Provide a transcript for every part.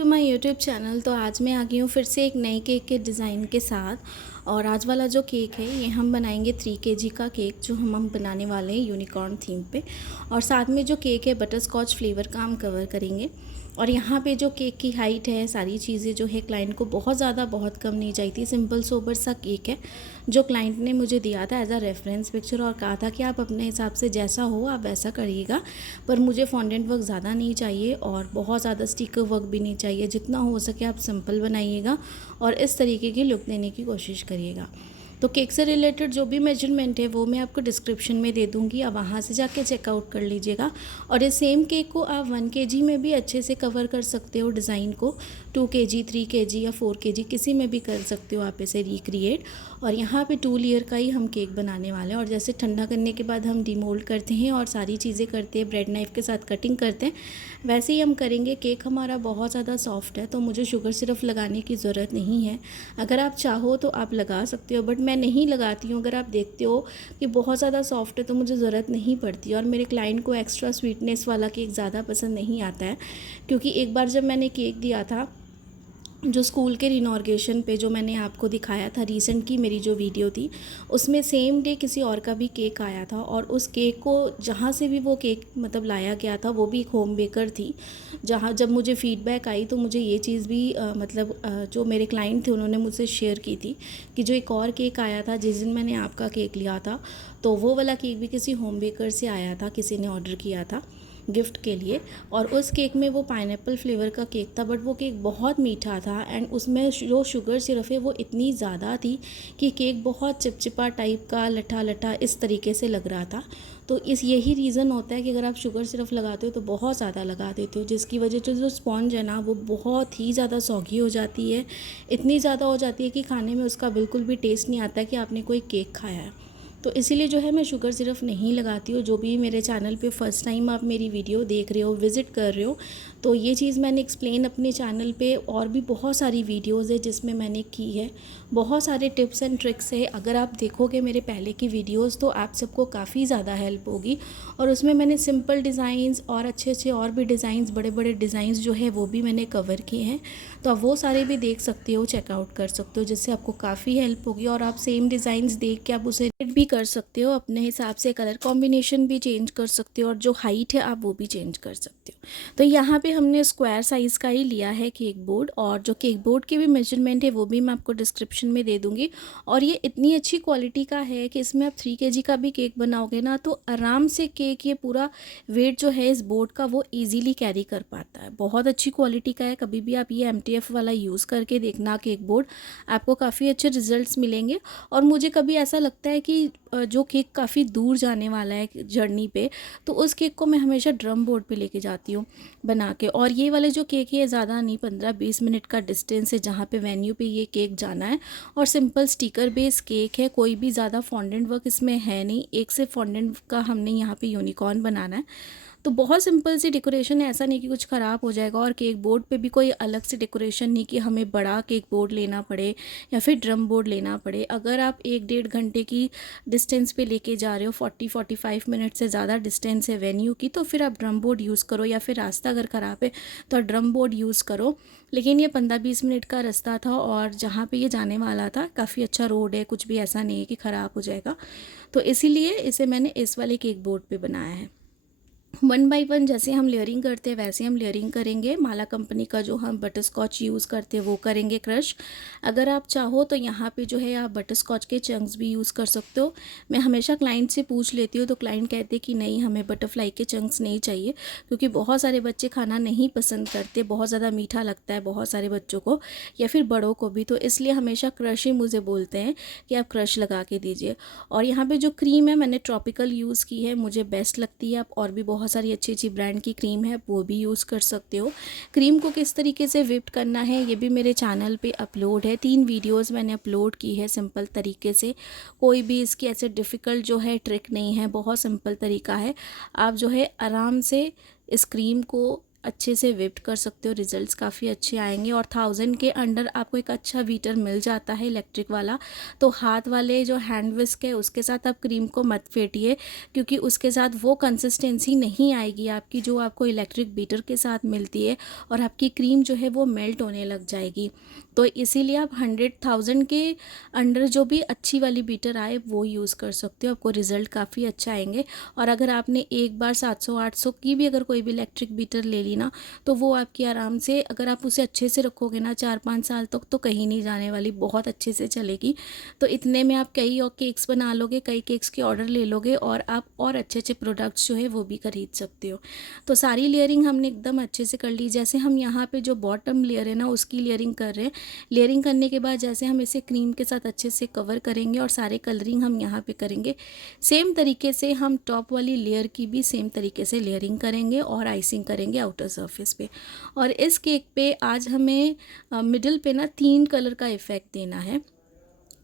To my YouTube channel. तो आज मैं आ गई हूँ फिर से एक नए केक के डिज़ाइन के साथ। और आज वाला जो केक है ये हम बनाएंगे 3 kg का केक जो हम बनाने वाले हैं यूनिकॉर्न थीम पे। और साथ में जो केक है बटर स्कॉच फ्लेवर का हम कवर करेंगे। और यहाँ पे जो केक की हाइट है, सारी चीज़ें जो है, क्लाइंट को बहुत ज़्यादा बहुत कम नहीं चाहिए। सिंपल सोबर सा केक है जो क्लाइंट ने मुझे दिया था एज अ रेफरेंस पिक्चर, और कहा था कि आप अपने हिसाब से जैसा हो आप वैसा करिएगा, पर मुझे फॉन्डेंट वर्क ज़्यादा नहीं चाहिए और बहुत ज़्यादा स्टिकर वर्क भी नहीं चाहिए। जितना हो सके आप सिंपल बनाइएगा और इस तरीके की लुक देने की कोशिश करिएगा। तो केक से रिलेटेड जो भी मेजरमेंट है वो मैं आपको डिस्क्रिप्शन में दे दूँगी, आप वहाँ से जाके चेकआउट कर लीजिएगा। और इस सेम केक को आप 1 kg में भी अच्छे से कवर कर सकते हो डिज़ाइन को। 2 kg, 3 kg या 4 kg किसी में भी कर सकते हो आप इसे रिक्रिएट। और यहाँ पे 2 लेयर का ही हम केक बनाने वाले हैं। और जैसे ठंडा करने के बाद हम डिमोल्ड करते हैं और सारी चीज़ें करते हैं, ब्रेड नाइफ़ के साथ कटिंग करते हैं, वैसे ही हम करेंगे। केक हमारा बहुत ज़्यादा सॉफ्ट है तो मुझे शुगर सिरप लगाने की ज़रूरत नहीं है। अगर आप चाहो तो आप लगा सकते हो, बट मैं नहीं लगाती हूँ। अगर आप देखते हो कि बहुत ज़्यादा सॉफ्ट है तो मुझे ज़रूरत नहीं पड़ती। और मेरे क्लाइंट को एक्स्ट्रा स्वीटनेस वाला केक ज़्यादा पसंद नहीं आता है, क्योंकि एक बार जब मैंने केक दिया था जो स्कूल के इनॉर्गेशन पे, जो मैंने आपको दिखाया था रिसेंट की मेरी जो वीडियो थी, उसमें सेम डे किसी और का भी केक आया था। और उस केक को जहाँ से भी वो केक मतलब लाया गया था वो भी एक होम बेकर थी। जहाँ जब मुझे फ़ीडबैक आई तो मुझे ये चीज़ भी जो मेरे क्लाइंट थे उन्होंने मुझसे शेयर की थी कि जो एक और केक आया था जिस दिन मैंने आपका केक लिया था, तो वो वाला केक भी किसी होम बेकर से आया था, किसी ने ऑर्डर किया था गिफ्ट के लिए। और उस केक में वो पाइनएप्पल फ्लेवर का केक था, बट वो केक बहुत मीठा था एंड उसमें जो शुगर सिरप है वो इतनी ज़्यादा थी कि केक बहुत चिपचिपा टाइप का, लठा लठा इस तरीके से लग रहा था। तो यही रीज़न होता है कि अगर आप शुगर सिरप लगाते हो तो बहुत ज़्यादा लगा देते हो, जिसकी वजह से जो स्पॉन्ज है ना वो बहुत ही ज़्यादा सॉगी हो जाती है। इतनी ज़्यादा हो जाती है कि खाने में उसका बिल्कुल भी टेस्ट नहीं आता कि आपने कोई केक खाया है। तो इसीलिए जो है मैं शुगर सिर्फ नहीं लगाती हूँ। जो भी मेरे चैनल पे फर्स्ट टाइम आप मेरी वीडियो देख रहे हो, विज़िट कर रहे हो, तो ये चीज़ मैंने एक्सप्लेन अपने चैनल पे और भी बहुत सारी वीडियोज़ है जिसमें मैंने की है। बहुत सारे टिप्स एंड ट्रिक्स है, अगर आप देखोगे मेरे पहले की वीडियोज़ तो आप सबको काफ़ी ज़्यादा हेल्प होगी। और उसमें मैंने सिंपल डिज़ाइंस और अच्छे अच्छे और भी डिज़ाइंस, बड़े बड़े डिज़ाइंस जो है वो भी मैंने कवर किए हैं। तो आप वो सारे भी देख सकते हो, चेकआउट कर सकते हो, जिससे आपको काफ़ी हेल्प होगी। और आप सेम डिज़ाइंस देख के आप उसे एडिट भी कर सकते हो अपने हिसाब से, कलर कॉम्बिनेशन भी चेंज कर सकते हो और जो हाइट है आप वो भी चेंज कर सकते हो। तो यहाँ पे हमने स्क्वायर साइज़ का ही लिया है केक बोर्ड, और जो केक बोर्ड की भी मेजरमेंट है वो भी मैं आपको डिस्क्रिप्शन में दे दूँगी। और ये इतनी अच्छी क्वालिटी का है कि इसमें आप 3 kg का भी केक बनाओगे ना तो आराम से केक, ये पूरा वेट जो है इस बोर्ड का वो ईज़िली कैरी कर पाता है। बहुत अच्छी क्वालिटी का है। कभी भी आप ये MTF वाला यूज़ करके देखना केक बोर्ड, आपको काफ़ी अच्छे रिजल्ट्स मिलेंगे। और मुझे कभी ऐसा लगता है कि जो केक काफ़ी दूर जाने वाला है जर्नी पे, तो उस केक को मैं हमेशा ड्रम बोर्ड पे लेके जाती हूँ बना के। और ये वाले जो केक है ज़्यादा नहीं, 15-20 मिनट का डिस्टेंस है जहाँ पे वेन्यू पे ये केक जाना है। और सिंपल स्टिकर बेस केक है, कोई भी ज़्यादा फॉन्डेंट वर्क इसमें है नहीं। एक से फॉन्डेंट का हमने यहाँ पे यूनिकॉर्न बनाना है, तो बहुत सिंपल सी डेकोरेशन है। ऐसा नहीं कि कुछ ख़राब हो जाएगा। और केक बोर्ड पे भी कोई अलग से डेकोरेशन नहीं कि हमें बड़ा केक बोर्ड लेना पड़े या फिर ड्रम बोर्ड लेना पड़े। अगर आप 1-1.5 घंटे की डिस्टेंस पे लेके जा रहे हो, 40-45 मिनट से ज़्यादा डिस्टेंस है वेन्यू की, तो फिर आप ड्रम बोर्ड यूज़ करो, या फिर रास्ता अगर ख़राब है तो आप ड्रम बोर्ड यूज़ करो। लेकिन ये 15-20 मिनट का रास्ता था और जहाँ पे ये जाने वाला था काफ़ी अच्छा रोड है, कुछ भी ऐसा नहीं है कि ख़राब हो जाएगा। तो इसीलिए इसे मैंने इस वाले केक बोर्ड पे बनाया है। 1 बाय 1 जैसे हम लेयरिंग करते हैं वैसे हम लेयरिंग करेंगे। माला कंपनी का जो हम बटर स्कॉच यूज़ करते हैं वो करेंगे क्रश। अगर आप चाहो तो यहाँ पे जो है आप बटर स्कॉच के चंक्स भी यूज़ कर सकते हो। मैं हमेशा क्लाइंट से पूछ लेती हूँ तो क्लाइंट कहते हैं कि नहीं, हमें बटरफ्लाई के चंक्स नहीं चाहिए, क्योंकि बहुत सारे बच्चे खाना नहीं पसंद करते, बहुत ज़्यादा मीठा लगता है बहुत सारे बच्चों को या फिर बड़ों को भी। तो इसलिए हमेशा क्रश ही मुझे बोलते हैं कि आप क्रश लगा के दीजिए। और यहाँ पे जो क्रीम है मैंने ट्रॉपिकल यूज़ की है, मुझे बेस्ट लगती है। आप और भी बहुत सारी अच्छी अच्छी ब्रांड की क्रीम है, वो भी यूज़ कर सकते हो। क्रीम को किस तरीके से व्हिप करना है ये भी मेरे चैनल पे अपलोड है। 3 वीडियोस मैंने अपलोड की है सिंपल तरीके से। कोई भी इसकी ऐसे डिफ़िकल्ट जो है ट्रिक नहीं है, बहुत सिंपल तरीका है। आप जो है आराम से इस क्रीम को अच्छे से विप्ड कर सकते हो, रिजल्ट्स काफ़ी अच्छे आएंगे। और 1000 के अंडर आपको एक अच्छा बीटर मिल जाता है इलेक्ट्रिक वाला। तो हाथ वाले जो हैंड विस्क है उसके साथ आप क्रीम को मत फेंटिए, क्योंकि उसके साथ वो कंसिस्टेंसी नहीं आएगी आपकी जो आपको इलेक्ट्रिक बीटर के साथ मिलती है, और आपकी क्रीम जो है वो मेल्ट होने लग जाएगी। तो इसीलिए आप 100,000 के अंडर जो भी अच्छी वाली बीटर आए वो यूज़ कर सकते हो, आपको रिज़ल्ट काफ़ी अच्छा आएंगे। और अगर आपने एक बार 700-800 की भी अगर कोई भी इलेक्ट्रिक बीटर ले ली ना, तो वो आपकी आराम से, अगर आप उसे अच्छे से रखोगे ना 4-5 साल तक, तो कहीं नहीं जाने वाली, बहुत अच्छे से चलेगी। तो इतने में आप कई और केक्स बना लोगे, कई केक्स के ऑर्डर ले लोगे, और आप और अच्छे अच्छे प्रोडक्ट्स जो है वो भी खरीद सकते हो। तो सारी लेयरिंग हमने एकदम अच्छे से कर ली। जैसे हम यहाँ पे जो बॉटम लेयर है ना उसकी लेयरिंग कर रहे हैं। लेयरिंग करने के बाद जैसे हम इसे क्रीम के साथ अच्छे से कवर करेंगे और सारे कलरिंग हम यहाँ पे करेंगे, सेम तरीके से हम टॉप वाली लेयर की भी सेम तरीके से लेयरिंग करेंगे और आइसिंग करेंगे आउटर सरफेस पे। और इस केक पे आज हमें मिडिल पे ना 3 कलर का इफ़ेक्ट देना है,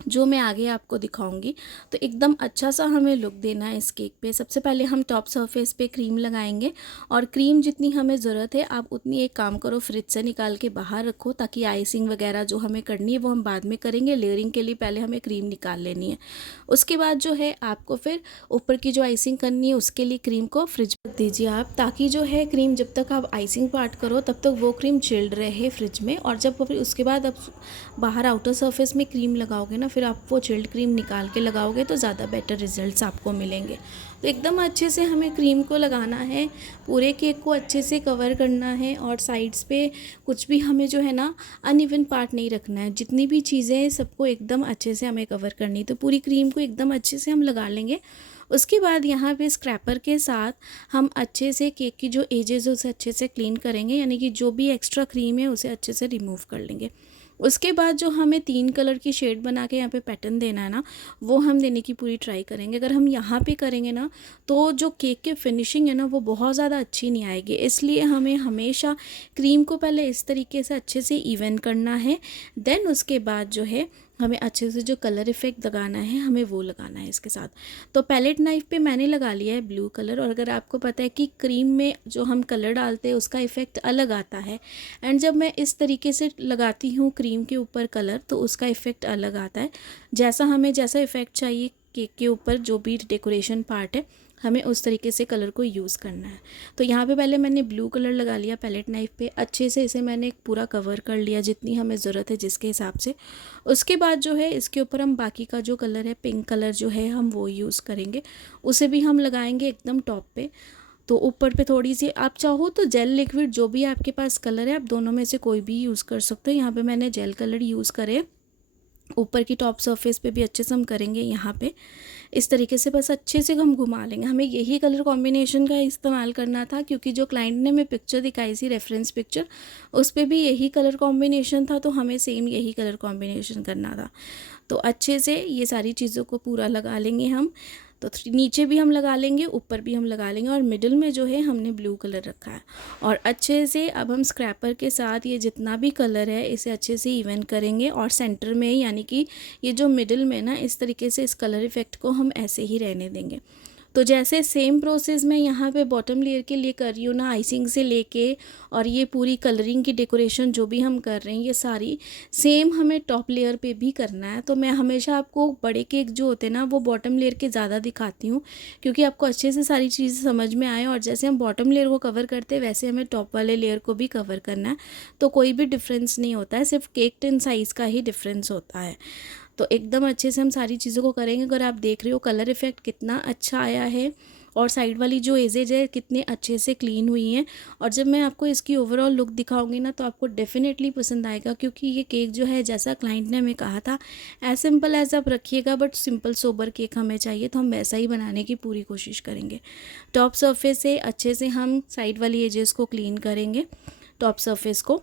जो मैं आगे आपको दिखाऊंगी। तो एकदम अच्छा सा हमें लुक देना है इस केक पे। सबसे पहले हम टॉप सरफेस पे क्रीम लगाएंगे, और क्रीम जितनी हमें ज़रूरत है आप उतनी, एक काम करो, फ्रिज से निकाल के बाहर रखो, ताकि आइसिंग वगैरह जो हमें करनी है वो हम बाद में करेंगे। लेयरिंग के लिए पहले हमें क्रीम निकाल लेनी है। उसके बाद जो है आपको फिर ऊपर की जो आइसिंग करनी है उसके लिए क्रीम को फ्रिज में रख दीजिए आप, ताकि जो है क्रीम जब तक आप आइसिंग पार्ट करो तब तक वो क्रीम चिल्ड रहे फ्रिज में। और जब फिर उसके बाद आप बाहर आउटर सरफेस में क्रीम लगाओगे ना, फिर आप वो चिल्ड क्रीम निकाल के लगाओगे तो ज़्यादा बेटर रिजल्ट्स आपको मिलेंगे। तो एकदम अच्छे से हमें क्रीम को लगाना है, पूरे केक को अच्छे से कवर करना है, और साइड्स पे कुछ भी हमें जो है ना अनइवन पार्ट नहीं रखना है। जितनी भी चीज़ें हैं सबको एकदम अच्छे से हमें कवर करनी है। तो पूरी क्रीम को एकदम अच्छे से हम लगा लेंगे। उसके बाद यहाँ पे स्क्रैपर के साथ हम अच्छे से केक की जो एजेस उसे अच्छे से क्लीन करेंगे, यानी कि जो भी एक्स्ट्रा क्रीम है उसे अच्छे से रिमूव कर लेंगे। उसके बाद जो हमें 3 कलर की शेड बना के यहाँ पे पैटर्न देना है ना, वो हम देने की पूरी ट्राई करेंगे। अगर हम यहाँ पे करेंगे ना तो जो केक की फिनिशिंग है ना वो बहुत ज़्यादा अच्छी नहीं आएगी। इसलिए हमें हमेशा क्रीम को पहले इस तरीके से अच्छे से इवन करना है, देन उसके बाद जो है हमें अच्छे से जो कलर इफ़ेक्ट लगाना है हमें वो लगाना है इसके साथ। तो पैलेट नाइफ पे मैंने लगा लिया है ब्लू कलर, और अगर आपको पता है कि क्रीम में जो हम कलर डालते हैं उसका इफ़ेक्ट अलग आता है, एंड जब मैं इस तरीके से लगाती हूँ क्रीम के ऊपर कलर तो उसका इफ़ेक्ट अलग आता है। जैसा इफ़ेक्ट चाहिए केक के ऊपर जो भी डेकोरेशन पार्ट है, हमें उस तरीके से कलर को यूज़ करना है। तो यहाँ पे पहले मैंने ब्लू कलर लगा लिया पैलेट नाइफ पे, अच्छे से इसे मैंने पूरा कवर कर लिया जितनी हमें ज़रूरत है जिसके हिसाब से। उसके बाद जो है इसके ऊपर हम बाकी का जो कलर है, पिंक कलर जो है, हम वो यूज़ करेंगे, उसे भी हम लगाएंगे एकदम टॉप पे। तो ऊपर पे थोड़ी सी आप चाहो तो जेल लिक्विड जो भी आपके पास कलर है आप दोनों में से कोई भी यूज़ कर सकते हो। यहाँ पे मैंने जेल कलर यूज़ करे, ऊपर की टॉप सरफेस पे भी अच्छे से हम करेंगे यहाँ पे इस तरीके से, बस अच्छे से हम घुमा लेंगे। हमें यही कलर कॉम्बिनेशन का इस्तेमाल करना था, क्योंकि जो क्लाइंट ने हमें पिक्चर दिखाई थी रेफरेंस पिक्चर, उस पर भी यही कलर कॉम्बिनेशन था, तो हमें सेम यही कलर कॉम्बिनेशन करना था। तो अच्छे से ये सारी चीज़ों को पूरा लगा लेंगे हम। तो नीचे भी हम लगा लेंगे, ऊपर भी हम लगा लेंगे, और मिडिल में जो है हमने ब्लू कलर रखा है। और अच्छे से अब हम स्क्रैपर के साथ ये जितना भी कलर है इसे अच्छे से इवन करेंगे, और सेंटर में यानी कि ये जो मिडिल में ना इस तरीके से इस कलर इफ़ेक्ट को हम ऐसे ही रहने देंगे। तो जैसे सेम प्रोसेस मैं यहाँ पे बॉटम लेयर के लिए कर रही हूँ ना, आइसिंग से लेके और ये पूरी कलरिंग की डेकोरेशन जो भी हम कर रहे हैं ये सारी सेम हमें टॉप लेयर पे भी करना है। तो मैं हमेशा आपको बड़े केक जो होते हैं ना वो बॉटम लेयर के ज़्यादा दिखाती हूँ, क्योंकि आपको अच्छे से सारी चीज़ें समझ में आए। और जैसे हम बॉटम लेयर को कवर करते हैं वैसे हमें टॉप वाले लेयर को भी कवर करना है। तो कोई भी डिफरेंस नहीं होता है, सिर्फ केक टिन साइज़ का ही डिफरेंस होता है। तो एकदम अच्छे से हम सारी चीज़ों को करेंगे। अगर आप देख रहे हो कलर इफ़ेक्ट कितना अच्छा आया है, और साइड वाली जो एजेज है कितने अच्छे से क्लीन हुई हैं। और जब मैं आपको इसकी ओवरऑल लुक दिखाऊंगी ना तो आपको डेफिनेटली पसंद आएगा, क्योंकि ये केक जो है जैसा क्लाइंट ने हमें कहा था एज सिंपल एज आप रखिएगा, बट सिंपल सोबर केक हमें चाहिए, तो हम वैसा ही बनाने की पूरी कोशिश करेंगे। टॉप सरफेस से अच्छे से हम साइड वाली एजेस को क्लीन करेंगे, टॉप सरफेस को।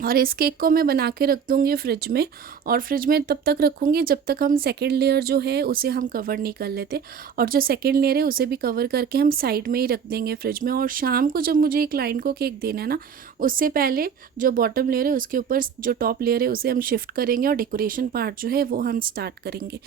और इस केक को मैं बना के रख दूँगी फ्रिज में, और फ्रिज में तब तक रखूँगी जब तक हम सेकेंड लेयर जो है उसे हम कवर नहीं कर लेते। और जो सेकेंड लेयर है उसे भी कवर करके हम साइड में ही रख देंगे फ्रिज में। और शाम को जब मुझे एक क्लाइंट को केक देना है ना, उससे पहले जो बॉटम लेयर है उसके ऊपर जो टॉप लेयर है उसे हम शिफ्ट करेंगे, और डेकोरेशन पार्ट जो है वो हम स्टार्ट करेंगे।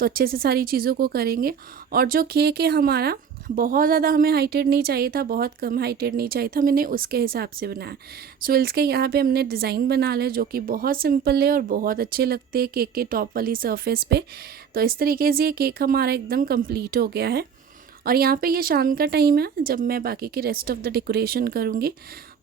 तो अच्छे से सारी चीज़ों को करेंगे। और जो केक है हमारा बहुत ज़्यादा हमें हाइटेड नहीं चाहिए था, बहुत कम हाइटेड नहीं चाहिए था, मैंने उसके हिसाब से बनाया। सो इसके यहाँ पे हमने डिज़ाइन बना लिया जो कि बहुत सिंपल है और बहुत अच्छे लगते हैं केक के टॉप वाली सरफेस पे। तो इस तरीके से ये केक हमारा एकदम कंप्लीट हो गया है। और यहाँ पे ये शाम का टाइम है जब मैं बाकी की रेस्ट ऑफ द डेकोरेशन करूँगी।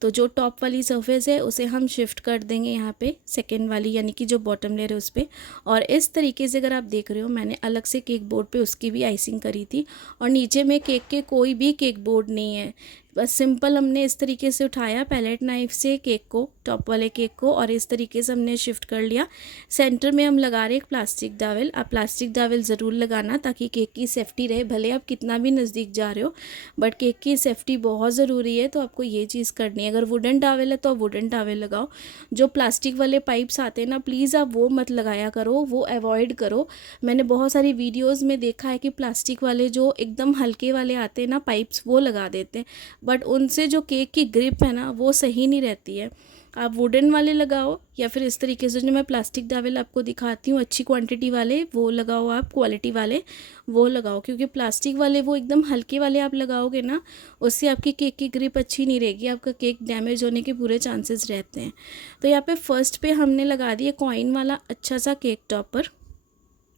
तो जो टॉप वाली सरफेस है उसे हम शिफ्ट कर देंगे यहाँ पे सेकेंड वाली, यानी कि जो बॉटम लेयर है उस पर। और इस तरीके से अगर आप देख रहे हो, मैंने अलग से केक बोर्ड पे उसकी भी आइसिंग करी थी। और नीचे में केक के कोई भी केक बोर्ड नहीं है, बस सिंपल हमने इस तरीके से उठाया पैलेट नाइफ से केक को, टॉप वाले केक को, और इस तरीके से हमने शिफ्ट कर लिया। सेंटर में हम लगा रहे एक प्लास्टिक डावल। आप प्लास्टिक डावल ज़रूर लगाना ताकि केक की सेफ्टी रहे, भले आप कितना भी नज़दीक जा रहे हो, बट केक की सेफ्टी बहुत ज़रूरी है। तो आपको ये चीज़ करनी है। अगर वुडन टावल है तो आप वुडन टावल लगाओ। जो प्लास्टिक वाले पाइप्स आते हैं ना, प्लीज़ आप वो मत लगाया करो, वो अवॉइड करो। मैंने बहुत सारी वीडियोस में देखा है कि प्लास्टिक वाले जो एकदम हल्के वाले आते हैं ना पाइप्स, वो लगा देते हैं, बट उनसे जो केक की ग्रिप है ना वो सही नहीं रहती है। आप वुडन वाले लगाओ या फिर इस तरीके से जो मैं प्लास्टिक डावल आपको दिखाती हूँ अच्छी क्वांटिटी वाले, वो लगाओ, आप क्वालिटी वाले वो लगाओ। क्योंकि प्लास्टिक वाले वो एकदम हल्के वाले आप लगाओगे ना, उससे आपकी केक की ग्रिप अच्छी नहीं रहेगी, आपका केक डैमेज होने के पूरे चांसेस रहते हैं। तो यहाँ पे फर्स्ट पे हमने लगा दिया कॉइन वाला अच्छा सा केक टॉपर।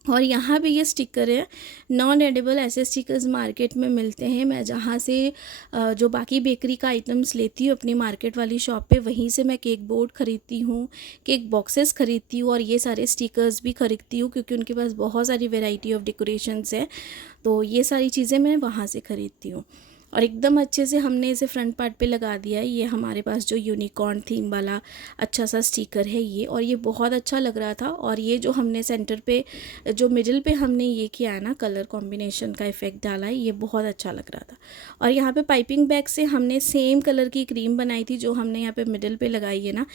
और यहाँ पे ये स्टिकर है, नॉन एडिबल ऐसे स्टिकर्स मार्केट में मिलते हैं। मैं जहाँ से जो बाकी बेकरी का आइटम्स लेती हूँ अपनी मार्केट वाली शॉप पे, वहीं से मैं केक बोर्ड ख़रीदती हूँ, केक बॉक्सेस ख़रीदती हूँ और ये सारे स्टिकर्स भी ख़रीदती हूँ क्योंकि उनके पास बहुत सारी वेराइटी ऑफ डेकोरेशंस है। तो ये सारी चीज़ें मैं वहाँ से ख़रीदती हूँ। और एकदम अच्छे से हमने इसे फ्रंट पार्ट पे लगा दिया है। ये हमारे पास जो यूनिकॉर्न थीम वाला अच्छा सा स्टिकर है ये, और ये बहुत अच्छा लग रहा था। और ये जो हमने सेंटर पे जो मिडिल पे हमने ये किया है ना, कलर कॉम्बिनेशन का इफ़ेक्ट डाला है, ये बहुत अच्छा लग रहा था। और यहाँ पे पाइपिंग बैग से हमने सेम कलर की क्रीम बनाई थी जो हमने यहाँ पे मिडिल पे लगाई है ना,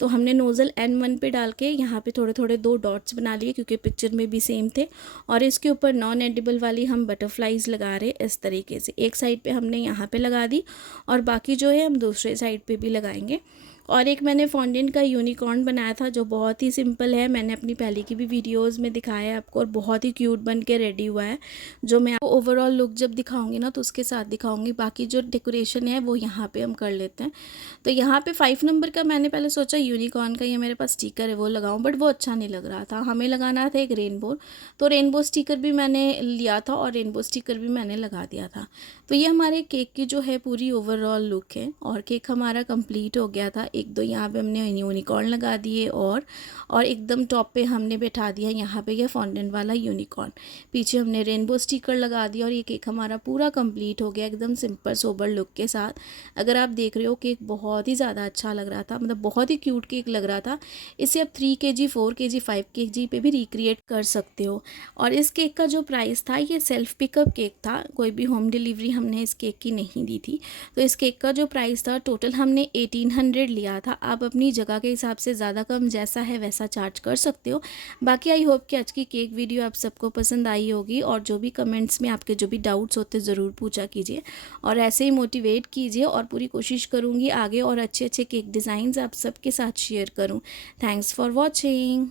तो हमने नोज़ल N1 पे डाल के यहाँ पे थोड़े थोड़े 2 डॉट्स बना लिए क्योंकि पिक्चर में भी सेम थे। और इसके ऊपर नॉन एडिबल वाली हम बटरफ्लाइज लगा रहे इस तरीके से। एक साइड पे हमने यहाँ पे लगा दी और बाकी जो है हम दूसरे साइड पे भी लगाएंगे। और एक मैंने फॉन्डेंट का यूनिकॉर्न बनाया था जो बहुत ही सिंपल है, मैंने अपनी पहले की भी वीडियोस में दिखाया है आपको, और बहुत ही क्यूट बन के रेडी हुआ है। जो मैं आपको ओवरऑल लुक जब दिखाऊंगी ना तो उसके साथ दिखाऊंगी। बाकी जो डेकोरेशन है वो यहाँ पे हम कर लेते हैं। तो यहाँ पे 5 नंबर का मैंने पहले सोचा यूनिकॉर्न का ये मेरे पास स्टिकर है वो लगाऊँ, बट वो अच्छा नहीं लग रहा था। हमें लगाना था एक रेनबो, तो रेनबो स्टिकर भी मैंने लिया था और रेनबो स्टिकर भी मैंने लगा दिया था। तो ये हमारे केक की जो है पूरी ओवरऑल लुक है और केक हमारा कंप्लीट हो गया था। एक दो यहाँ पे हमने यूनिकॉर्न लगा दिए और एकदम टॉप पे हमने बैठा दिया यहाँ पे ये फॉन्डेंट वाला यूनिकॉर्न। पीछे हमने रेनबो स्टिकर लगा दिया और ये केक हमारा पूरा कंप्लीट हो गया एकदम सिंपल सोबर लुक के साथ। अगर आप देख रहे हो केक बहुत ही ज़्यादा अच्छा लग रहा था, मतलब बहुत ही क्यूट केक लग रहा था। इसे आप 3 kg 4 kg 5 kg पे भी रिक्रिएट कर सकते हो। और इस केक का जो प्राइस था ये सेल्फ पिकअप केक था, कोई भी होम डिलीवरी हमने इस केक की नहीं दी थी। तो इस केक का जो प्राइस था टोटल हमने 1800 लिया था। आप अपनी जगह के हिसाब से ज़्यादा कम जैसा है वैसा चार्ज कर सकते हो। बाकी आई होप कि आज की केक वीडियो आप सबको पसंद आई होगी, और जो भी कमेंट्स में आपके जो भी डाउट्स होते ज़रूर पूछा कीजिए और ऐसे ही मोटिवेट कीजिए। और पूरी कोशिश करूँगी आगे और अच्छे अच्छे केक डिज़ाइंस आप सबके साथ शेयर करूँ। Thanks for watching.